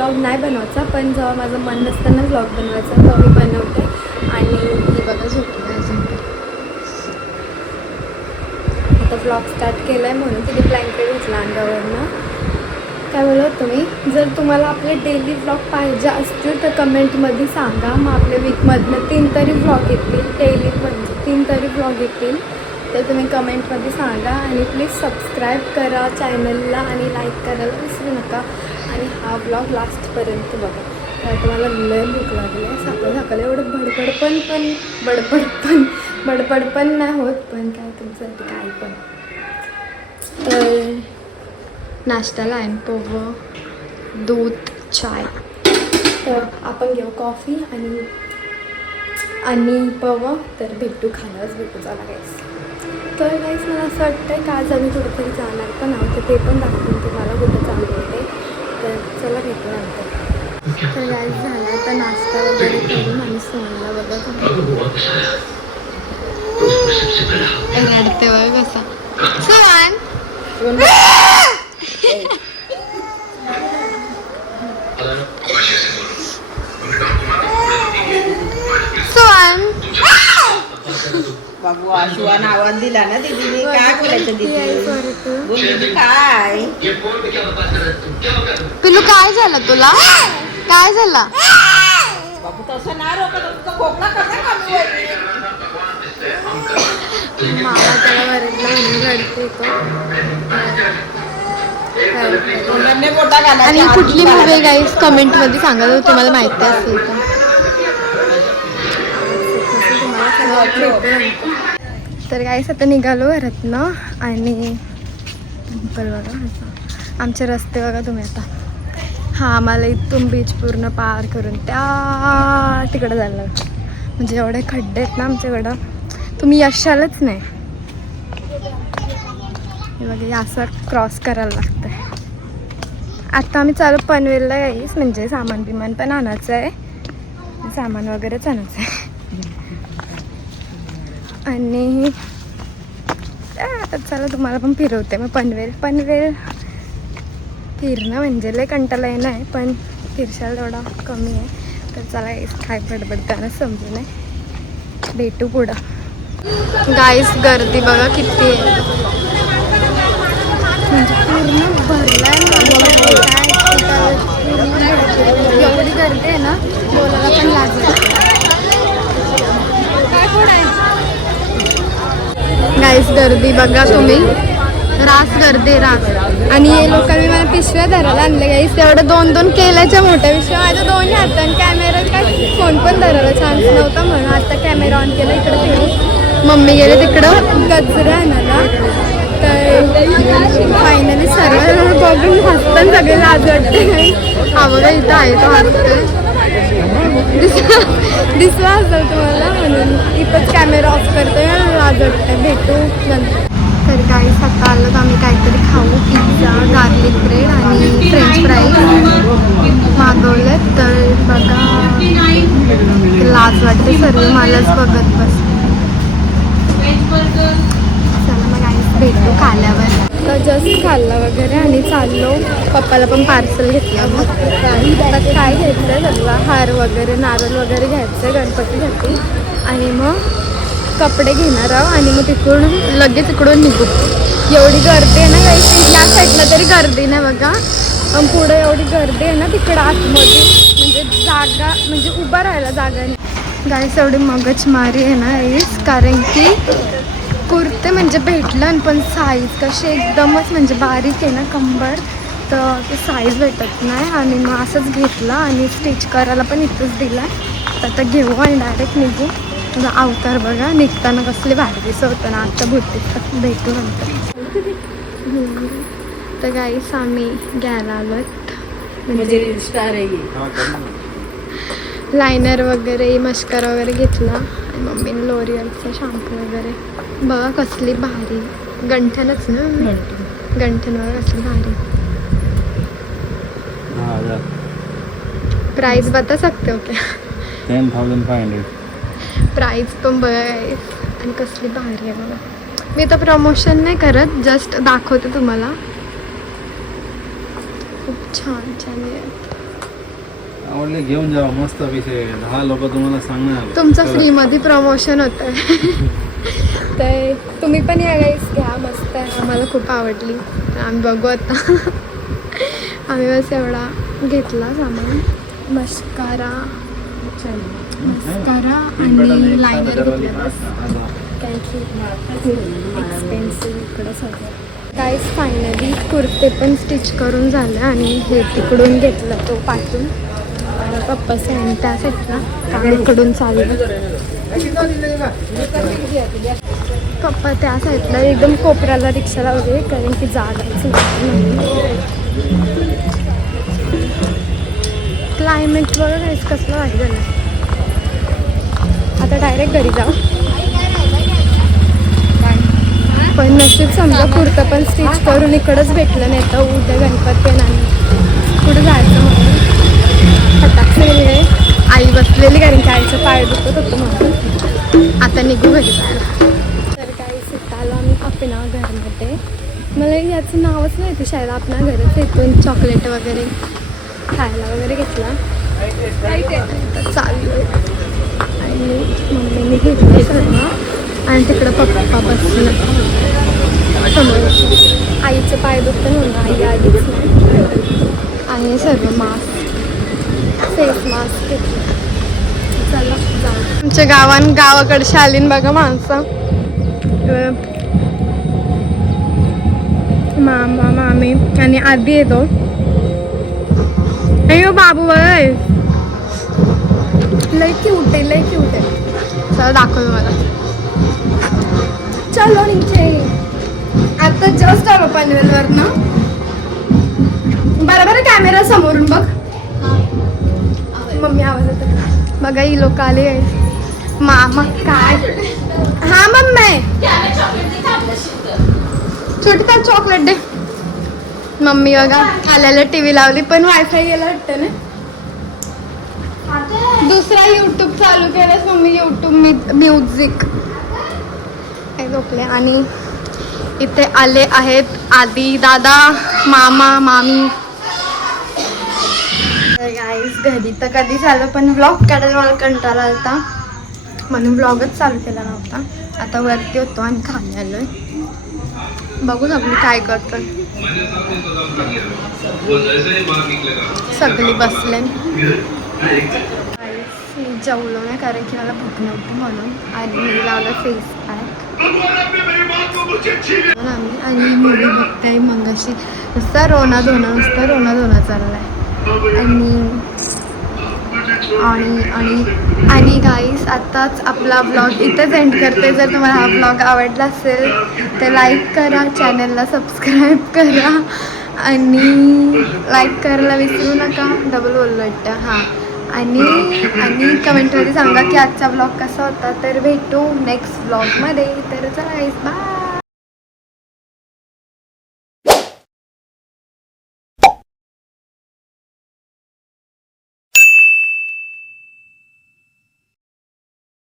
Vlog नाही बनवायचा पण जेव्हा माझं मन नसताना व्लॉग बनवायचा तेव्हा मी बनवते. आणि हे बघा झोपलं अजून. आता ब्लॉग स्टार्ट केला आहे म्हणून तिने ब्लँकेट घेतला अंगावरनं. काय बोलत तुम्ही? जर तुम्हाला आपले डेली व्लॉग पाहिजे असतील तर कमेंटमध्ये सांगा. मग आपल्या वीकमधनं तीन तरी व्लॉग येतील डेली म्हणजे तीन तरी व्लॉग येतील तर तुम्ही कमेंटमध्ये सांगा. आणि प्लीज सबस्क्राईब करा चॅनलला आणि लाईक करायला विसरू नका. आणि हा ब्लॉग लास्टपर्यंत बघा. तर तुम्हाला लय भूक लागली आहे. सकाळ सकाळी एवढं बडबड पण पण बडबड पण बडबड पण नाही होत पण काय तुमच्यासाठी काय पण. तर नाश्त्याला आहे पोह दूध चाय. तर आपण घेऊ कॉफी आणि आणि पव तर भेटू खायलाच भेटू चला गाईस तर गाईस मला असं वाटतं का आज आम्ही कुठेतरी जाणार पण आहोत तर ते पण दाखवून तुम्हाला कुठं चालू होते तर चला भेटू नंतर. तर गाईस झाला तर नाश्ता वगैरे करून आणि सोनला बघत रडते बघ कसा सोन सोन बाबू आशुवान आवाज दिला ना दीदीने काय बोलायचं दीदी? काय? पिलू काय झालं तुला? काय झालं? बाबू तसं नाही रोकत तुमचा खोकला कसा कमी होईल? मामा त्याला वरडला म्हणून रडते तो. तोंडाने बोटा घालायच्या आणि कुठली. मूवी गाईस कमेंटमध्ये सांगा जर तुम्हाला माहिती असेल तर. तर गाईस आता निघालो घरातनं आणि टेम्पल बघा आमचे रस्ते बघा तुम्ही आता. हा आम्हाला इथून बीच पूर्ण पार करून त्या तिकडं जायला लागतं. म्हणजे एवढे खड्डे आहेत ना आमच्याकडं. तुम्ही यशालच नाही. हे बघा असं क्रॉस करायला लागतंय. आता आम्ही चालू पनवेलला यायच म्हणजे सामान बिमान पण आणायचं आहे सामान वगैरेच आणायचं आहे आणि आता चला तुम्हाला पण फिरवते मग पनवेल. पनवेल फिरणं म्हणजे लय कंटाळा येणं आहे पण फिरशाल थोडा कमी आहे. तर चला काय बडबडताना समजू नये भेटू पुढं. गाईस गर्दी बघा किती आहे. म्हणजे पूर्ण भरलाय एवढी गर्दी आहे ना बोलायला पण लागेल गाईस गर्दी बघा तुम्ही. रास गर्दी रास. आणि हे लोकांनी मला पिशव्या धरायला आणले गाईस एवढं दोन दोन केल्याच्या मोठ्या पिशव्या माझ्या दोन्ही हाताने कॅमेरा काय फोन पण धरायला चान्स नव्हता म्हणून आता कॅमेरा ऑन केला इकडं तिकडे. मम्मी गेले तिकडं गजरा आणायला. तर फायनली सर्व बघून हसताना सगळे लाज वाटते हा बघा इथं आहे तो हसतोय. दिसला दिसला असेल तुम्हाला म्हणून. इथंच कॅमेरा ऑफ करतोय. आणि भेटू नंतर. तर काही आता आलं तर आम्ही काहीतरी खाऊ पिझ्झा गार्लिक ब्रेड आणि फ्रेंच फ्राईज मागवले तर बघा लाज वाटते सर्व मलाच बघत बस. चला मग आईच भेटू खाल्यावर. तर जस्ट खाल्ला वगैरे आणि चाललो. पप्पाला पण पार्सल घेतलं मग. आता काय घ्यायचं आहे सगळा हार वगैरे नारळ वगैरे घ्यायचं आहे गणपतीसाठी आणि मग कपडे घेणार आहोत आणि मग तिकडून लगेच इकडून निघू. एवढी गर्दी आहे ना काही या साईडला तरी गर्दी नाही बघा. पण पुढं एवढी गर्दी आहे ना तिकडं आतमध्ये. म्हणजे जागा म्हणजे उभा राहायला जागा नाही. गाईस एवढी मगजमारी आहे ना आईस कारण की कुर्ते म्हणजे भेटलं पण साईज कशी एकदमच म्हणजे बारीक आहे ना कंबर. तर ते साईज भेटत नाही. आणि मग असंच घेतलं आणि स्टिच करायला पण इथंच दिला. तर आता घेऊ आणि डायरेक्ट निघू. तुझा अवतार बघा निघताना कसले भारी दिसत होतं ना आता भूतीत भेटू नंतर. तर गाईस आम्ही घ्यायला आलो म्हणजे. लायनर वगैरे मस्कर वगैरे घेतला. आणि मम्मीने लोरियलचा शॅम्पू वगैरे. बघा कसली भारी. गंठनच ना? गंठन वगैरे कसली भारी. प्राइस बता सकते हो क्या? Ten thousand five hundred price पण बघा guys. आणि कसली भारी आहे बघा. मी तर प्रमोशन नाही करत जस्ट दाखवते तुम्हाला. खूप छान छान आहे. आवडले घेऊन जावा मस्त विषय दहा लोक तुम्हाला सांगणार. तुमचं. फ्रीमध्ये प्रमोशन होतं आहे तर तुम्ही पण या गाईस घ्या मस्त आहे. आम्हाला खूप आवडली. आम्ही बघू आता. आम्ही बस एवढा घेतला सामान. मस्कारा. मस्कारा आणि लायनर कारण की एक्सपेन्सिव्ह इकडं सगळं. काहीच फायनली कुर्ते पण स्टिच करून झाले आणि हे तिकडून घेतलं तो पप्पाचं आणि त्या साईडला काम इकडून चाललं पप्पा त्या साईडला एकदम कोपऱ्याला रिक्षा लावली कारण की जागाच क्लायमेट बघा कसलं वाईट झालं आता डायरेक्ट घरी जाऊ. पण नशीब समजा कुर्ता पण स्टिच करून इकडंच भेटलं नाही तर उद्या गणपती नाही. कुठं जायचं म्हणून? फटाकसे आहे आई बसलेली कारण की आईचं पाय दुखत होतं म्हणून. आता निघू घरी जायला. तर काही सुटायला आम्ही आपणा घरमध्ये. मला याचं नावच नाही ते शाळेला. आपणा घरच येतो चॉकलेट वगैरे. खायला वगैरे घेतला. चालू आणि मम्मीने घेतलं सर्व आणि तिकडं पप्पा बसलं. समोर आईचे पाय दुखतं म्हणून आई आधीच नाही. आणि सर्व मास्क फेस मास्क घेतलं चला जाऊ. आमच्या गावान गावाकडे शालीन बघा माणसं. मामा मामी आणि आधी येतो. अयो बाबू बाय लय क्यूट आहे लय क्यूट आहे. चला दाखवतो मला चलो नीचे आता जस्ट आलो पनवेलवर ना बरोबर कॅमेरा समोरून बघ. मम्मी आवाज येतो बघा ही लोक आले आहेत. मामा काय? हा मम्मी. छोटी चॉकलेट दे. मम्मी बघा आल्याला टीव्ही लावली पण वायफाय गेला वाटतं ना? दुसरा युट्यूब चालू केलास मम्मी युट्यूब म्युझिक झोपले? आणि इथे आले आहेत आदी दादा मामा मामी. गाईस घरी तर कधी झालं पण ब्लॉग काढायला मला कंटाळा होता म्हणून ब्लॉगच चालू केला नव्हता. आता वरती होतो आणि खाली आलोय बघू आपण काय करतोय सगळी बसले. जेवलो नाही कारण की मला भूक नव्हती म्हणून आणि मी लावलं फेस पॅक आम्ही आणि मुली बघताय मंगाशी. नुसता रोना धोना नुसता रोना धोना चाललाय. आणि आणि आणि आणि गाईस आत्ताच आपला ब्लॉग इथेच एंड करते. जर तुम्हाला हा ब्लॉग आवडला असेल तर लाईक करा चॅनलला सबस्क्राईब करा. आणि लाईक करायला विसरू नका. डबल बोललो वाटतं हां. आणि आणि कमेंटमध्ये सांगा की आजचा ब्लॉग कसा होता. तर भेटू नेक्स्ट ब्लॉगमध्ये तर चला बाय